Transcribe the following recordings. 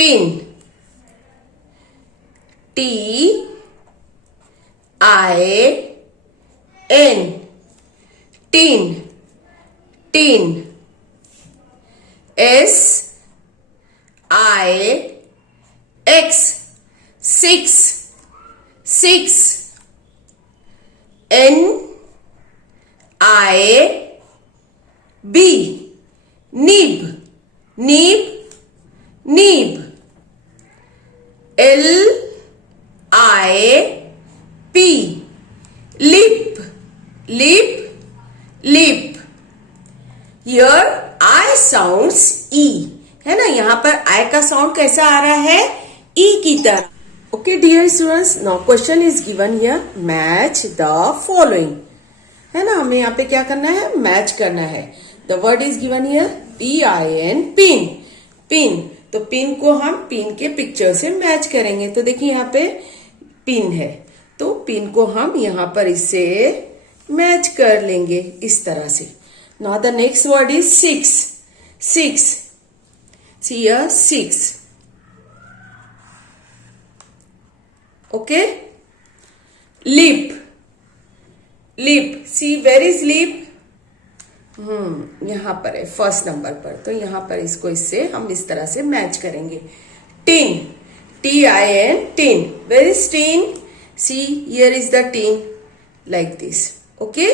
Pin, TIN, tin, tin, SIX, six, six, NIB, nib, Neeb, Neeb, LIP, lip, lip, lip. Here I sounds E, है ना, यहाँ पर I का sound कैसा आ रहा है? E की तरह। Okay dear students, now question is given here, match the following, है ना, हमें यहाँ पे क्या करना है? मैच करना है। The word is given here PIN, pin, pin. तो पिन को हम पिन के पिक्चर से मैच करेंगे। तो देखिए यहाँ पे पिन है, तो पिन को हम यहाँ पर इससे मैच कर लेंगे इस तरह से। Now the next word is six, six. See here, six. Okay. Lip, lip. See where is lip? यहाँ पर है फर्स्ट नंबर पर, तो यहाँ पर इसको इससे हम इस तरह से मैच करेंगे। Tin, TIN, tin. Where is tin? See here is the tin, like this. Okay.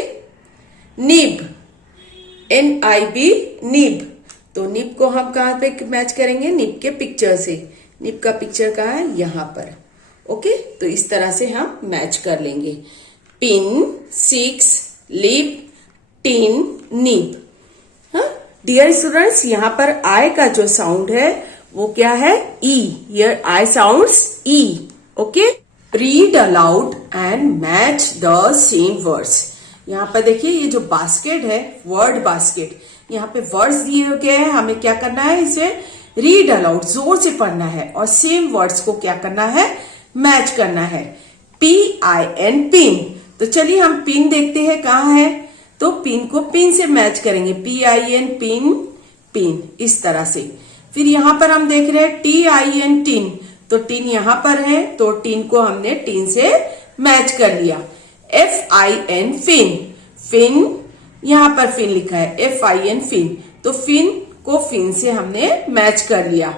Nib, NIB, nib. तो निब को हम कहाँ पे मैच करेंगे? निब के पिक्चर से। निब का पिक्चर कहाँ है? यहाँ पर। ओके, तो इस तरह से हम मैच कर लेंगे। Pin, six, lip, tin, nib. हाँ डियर स्टूडेंट्स, यहाँ पर आई का जो साउंड है वो क्या है? E. Here I sounds E. Okay. Read aloud and match the same words. यहाँ पर देखिए ये जो बास्केट है, वर्ड बास्केट, यहाँ पे वर्ड्स दिए गए हैं। हमें क्या करना है? इसे रीड अलाउड जोर से पढ़ना है और सेम वर्ड्स को क्या करना है? मैच करना है। PIN, pin. तो चलिए हम पिन देखते हैं कहाँ है। तो पिन को पिन से मैच करेंगे। PIN, पिन, पिन, इस तरह से। फिर यहाँ पर हम देख रहे हैं TIN, टिन। तो टिन यहाँ पर है, तो टिन को हमने टिन से मैच कर लिया। FIN, फिन, फिन, यहाँ पर फिन लिखा है, FIN, फिन। तो फिन को फिन से हमने मैच कर लिया।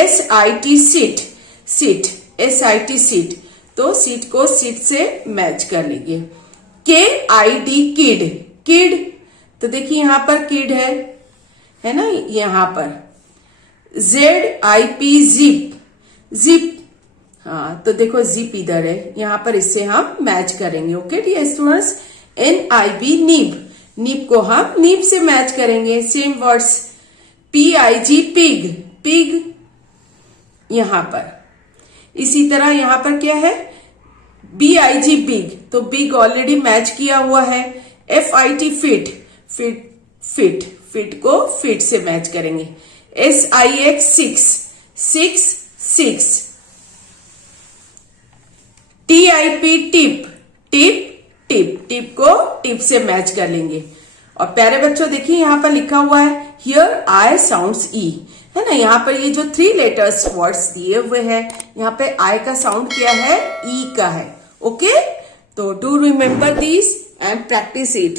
SIT, sit, sit, SIT, sit. तो सीट को सीट से मैच कर लेंगे। KID, kid, kid. तो देखिए यहाँ पर किड है ना, यहाँ पर। ZIP, zip, zip. हाँ तो देखो जिप इधर है, यहाँ पर इससे हम मैच करेंगे। Okay dear students. NIB, nib, nib को हम नीब से मैच करेंगे। Same words. PIG, pig, pig, यहाँ पर। इसी तरह यहाँ पर क्या है? BIG, big. तो बिग ऑलरेडी मैच किया हुआ है। FIT, fit, fit, fit, fit को फिट से मैच करेंगे। SIX, six, six, six. TIP, tip, tip, tip, tip को टिप से मैच कर लेंगे। और प्यारे बच्चों देखिए यहाँ पर लिखा हुआ है हियर आई साउंड्स ई, है ना। यहाँ पर ये जो 3 लेटर्स वर्ड्स दिए हुए हैं, यहाँ पे आई का साउंड क्या है? ई का है। ओके, तो do remember this and practice it.